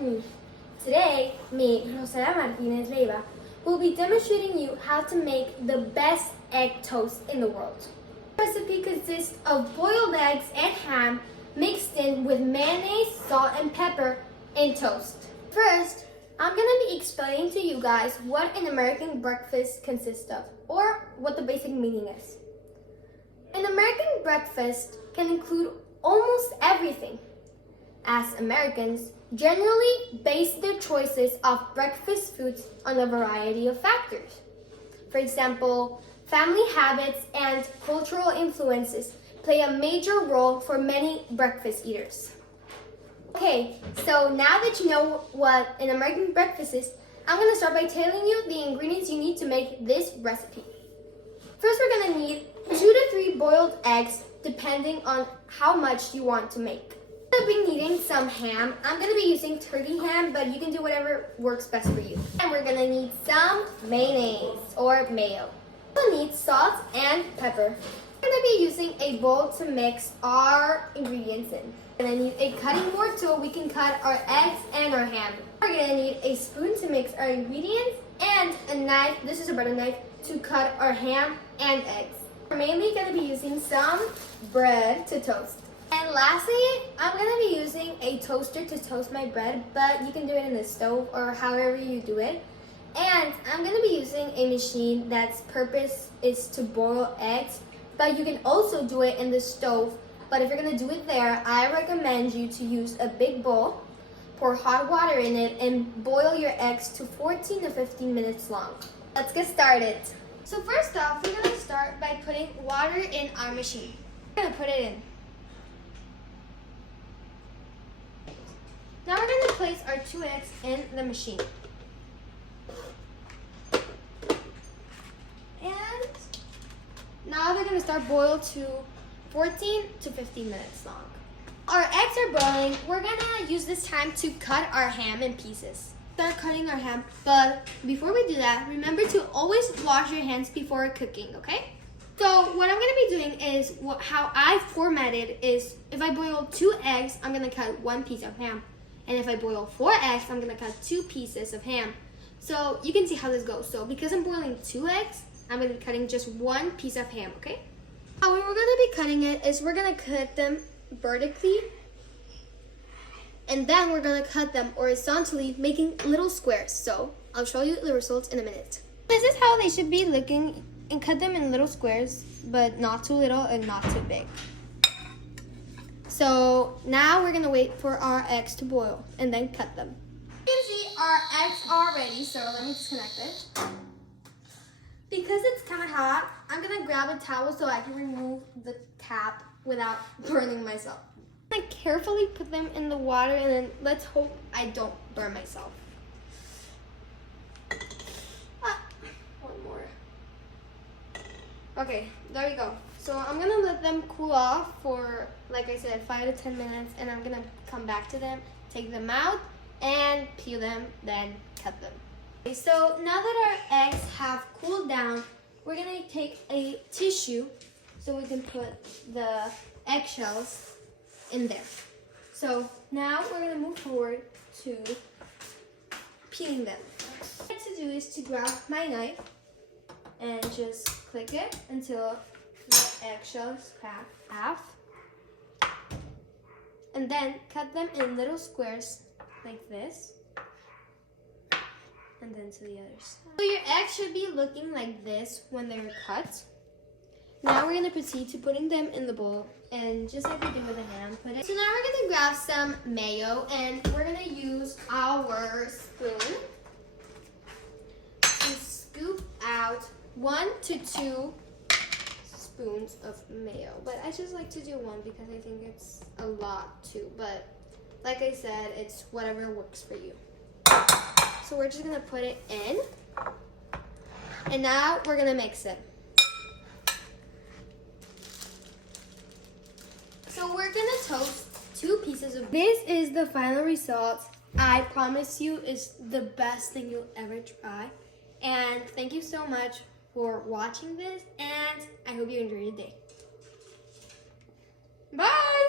afternoon. Today, me, Rosana Martinez Leiva, will be demonstrating you how to make the best egg toast in the world. The recipe consists of boiled eggs and ham mixed in with mayonnaise, salt, and pepper in toast. First, I'm going to be explaining to you guys what an American breakfast consists of, or what the basic meaning is. An American breakfast can include almost everything, as Americans generally base their choices of breakfast foods on a variety of factors. For example, family habits and cultural influences play a major role for many breakfast eaters. Okay, so now that you know what an American breakfast is, I'm going to start by telling you the ingredients you need to make this recipe. First, we're going to need 2 to 3 boiled eggs, depending on how much you want to make. I'm going to be needing some ham. I'm going to be using turkey ham, but you can do whatever works best for you. And we're going to need some mayonnaise or mayo. We'll need salt and pepper. We're going to be using a bowl to mix our ingredients in. We're going to need a cutting board so we can cut our eggs and our ham. We're going to need a spoon to mix our ingredients and a knife, this is a butter knife, to cut our ham and eggs. We're mainly going to be using some bread to toast. And lastly, I'm going to be using a toaster to toast my bread, but you can do it in the stove or however you do it. And I'm going to be using a machine that's purpose is to boil eggs, but you can also do it in the stove. But if you're going to do it there, I recommend you to use a big bowl, pour hot water in it, and boil your eggs to 14 to 15 minutes long. Let's get started. So first off, we're going to start by putting water in our machine. We're going to put it in. Now we're going to place our 2 eggs in the machine. And now they're going to start boil to 14 to 15 minutes long. Our eggs are boiling. We're going to use this time to cut our ham in pieces. Start cutting our ham, but before we do that, remember to always wash your hands before cooking, okay? So what I'm going to be doing is, how I formatted is, if I boil 2 eggs, I'm going to cut 1 piece of ham. And if I boil 4 eggs, I'm going to cut 2 pieces of ham. So you can see how this goes. So because I'm boiling 2 eggs, I'm going to be cutting just 1 piece of ham, okay? How we're going to be cutting it is we're going to cut them vertically, and then we're going to cut them horizontally, making little squares. So I'll show you the results in a minute. This is how they should be looking, and cut them in little squares, but not too little and not too big. So now we're going to wait for our eggs to boil and then cut them. You can see our eggs are ready, so let me disconnect it. Because it's kind of hot, I'm going to grab a towel so I can remove the cap without burning myself. I'm going to carefully put them in the water, and then let's hope I don't burn myself. One more. Okay, there we go. So I'm going to let them cool off for, like I said, 5 to 10 minutes, and I'm going to come back to them, take them out, and peel them, then cut them. Okay, so now that our eggs have cooled down, we're going to take a tissue so we can put the eggshells in there. So now we're going to move forward to peeling them. What I like to do is to grab my knife and just click it until the eggshells crack half, and then cut them in little squares like this, and then to the other side. So your eggs should be looking like this when they're cut. Now we're going to proceed to putting them in the bowl, and just like we did with the ham, put it. So now we're going to grab some mayo, and we're going to use our spoon to scoop out 1 to 2 spoons of mayo. But I just like to do 1 because I think it's a lot too. But like I said, it's whatever works for you. So we're just going to put it in, and now we're going to mix it. So we're going to toast 2 pieces of. This is the final result. I promise you it's the best thing you'll ever try. And thank you so much for watching this, and I hope you enjoyed your day. Bye!